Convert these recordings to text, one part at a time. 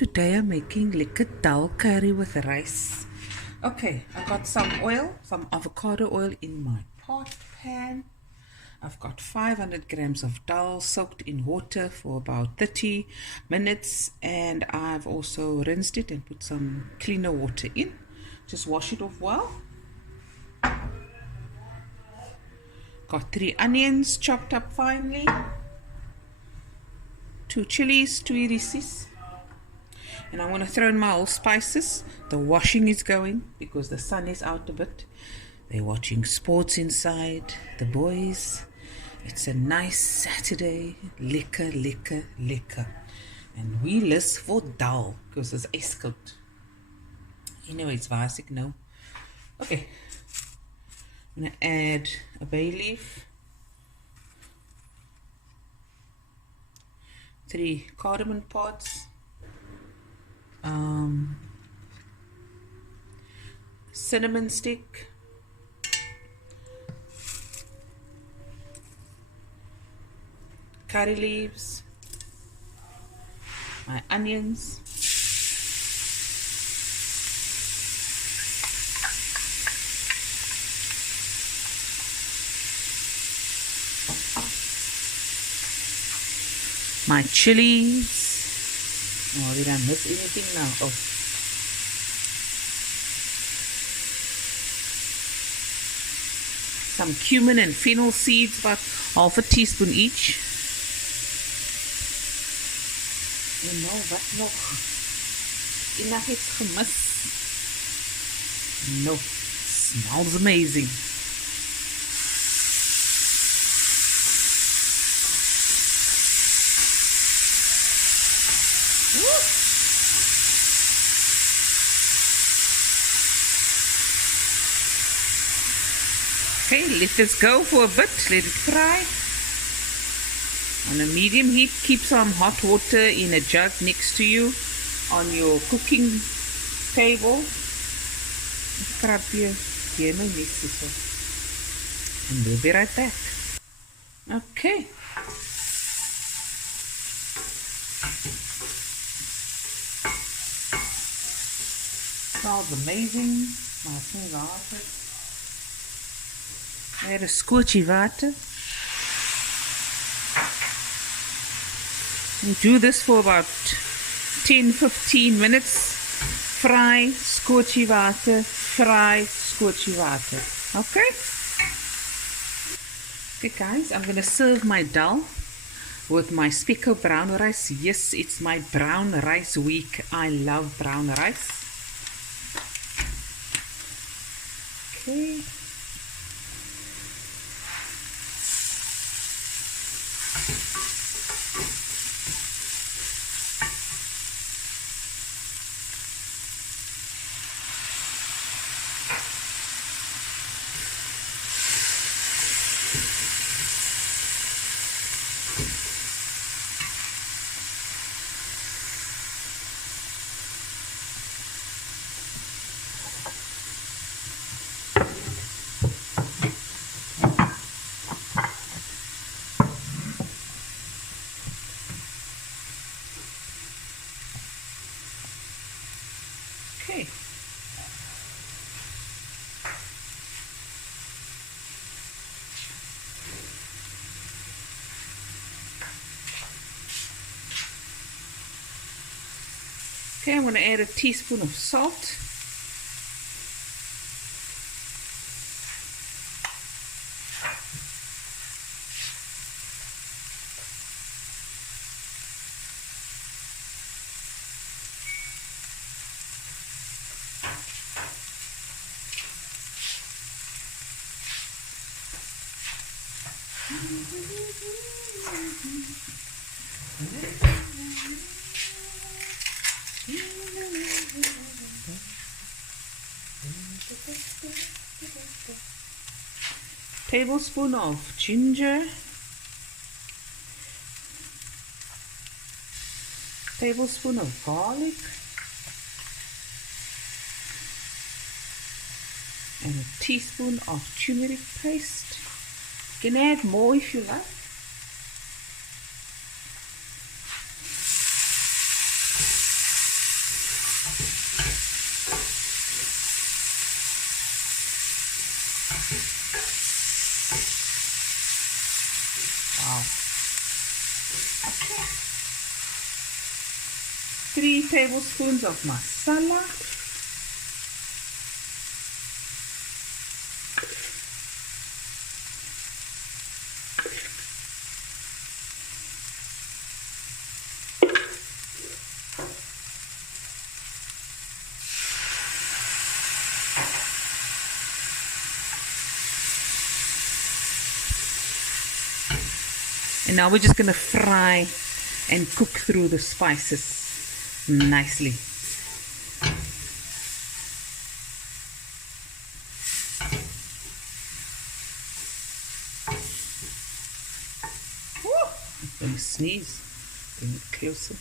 Today I'm making lekker dal curry with rice. Okay, I got some oil, some avocado oil in my pot pan. I've got 500 grams of dal soaked in water for about 30 minutes, and I've also rinsed it and put some cleaner water in. Just wash it off well. Got 3 onions chopped up finely, 2 chilies, 2 irises, and I'm going to throw in my whole spices. The washing is going because the sun is out a bit. They're watching sports inside, the boys. It's a nice Saturday, lekker, lekker, lekker. And we list for dal because it's ijskoud. Anyways, waar is ek nou? Okay. I'm going to add a bay leaf, 3 cardamom pods, cinnamon stick, curry leaves, my onions, my chilies. Oh, did I miss anything now? Oh, some cumin and fennel seeds, about half a teaspoon each. You know wat nog? Enough iets gemis. No, smells amazing. Okay, let this go for a bit, let it fry. On a medium heat, keep some hot water in a jug next to you on your cooking table. And we'll be right back. Okay. Smells amazing. Add a skootjie water. You do this for about 10-15 minutes. Fry, skootjie water, fry, skootjie water. Okay? Okay guys, I'm going to serve my dal with my Spekko brown rice. Yes, it's my brown rice week. I love brown rice. Okay. Okay. Okay, I'm going to add a teaspoon of salt. Tablespoon of ginger, tablespoon of garlic, and a teaspoon of turmeric paste. You can add more if you like. 3 tablespoons of masala. And now we're just going to fry and cook through the spices nicely. Woo! Let me sneeze. Bring it closer.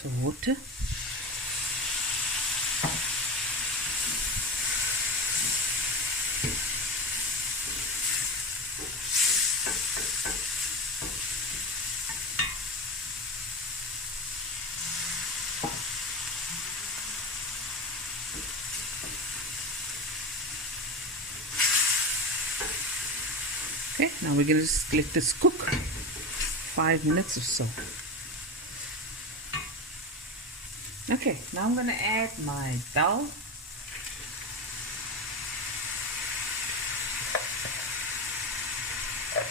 So water. Okay, now we're going to just let this cook 5 minutes or so. Okay, now I'm going to add my dal.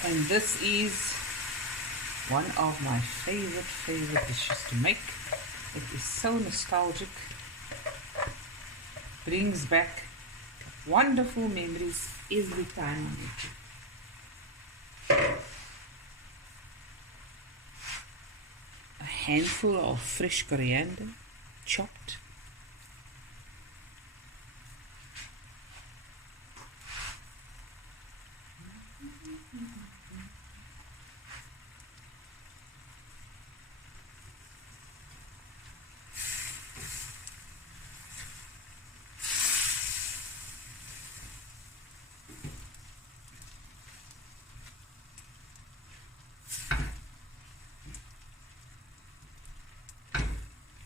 And this is one of my favorite dishes to make. It is so nostalgic. Brings back wonderful memories every time I make it. A handful of fresh coriander, chopped.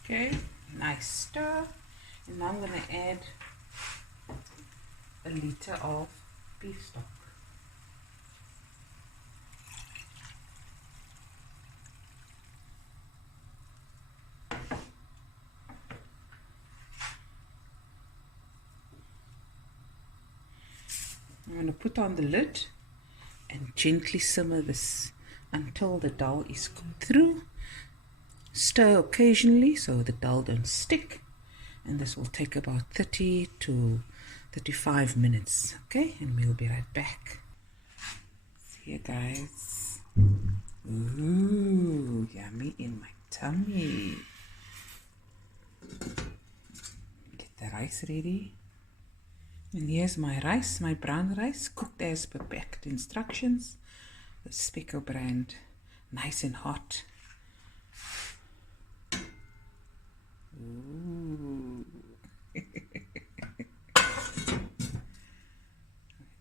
Okay, nice stir, and now I'm going to add a liter of beef stock. I'm going to put on the lid and gently simmer this until the dal is cooked through. Stir occasionally so the dal don't stick, and this will take about 30 to 35 minutes. Okay, and we'll be right back. See you guys. Ooh, yummy in my tummy. Get the rice ready. And here's my rice, my brown rice, cooked as per packed instructions. The Spekko brand, nice and hot. Ooh.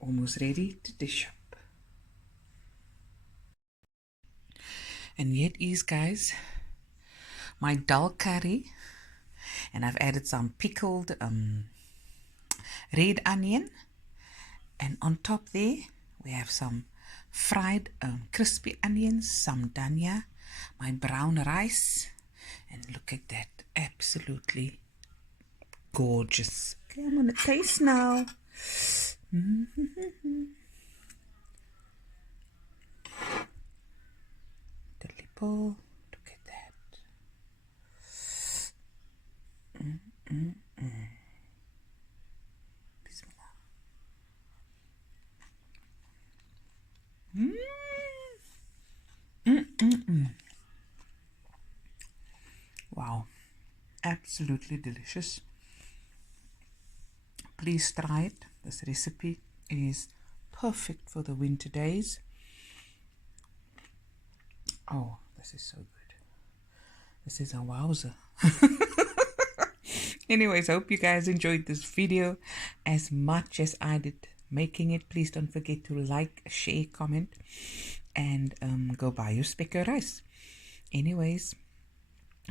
Almost ready to dish up. And here it is, guys, my dal curry, and I've added some pickled red onion, and on top there we have some fried crispy onions, some dhania, my brown rice, and look at that, absolutely gorgeous. Okay, I'm gonna taste now. Delightful. Look at that. Bismillah. Wow, absolutely delicious. Please try it. This recipe is perfect for the winter days. Oh, this is so good. This is a wowzer. Anyways, hope you guys enjoyed this video as much as I did making it. Please don't forget to like, share, comment, and go buy your Spekko rice. Anyways,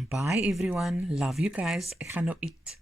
bye everyone. Love you guys. Ek gaan nou eat.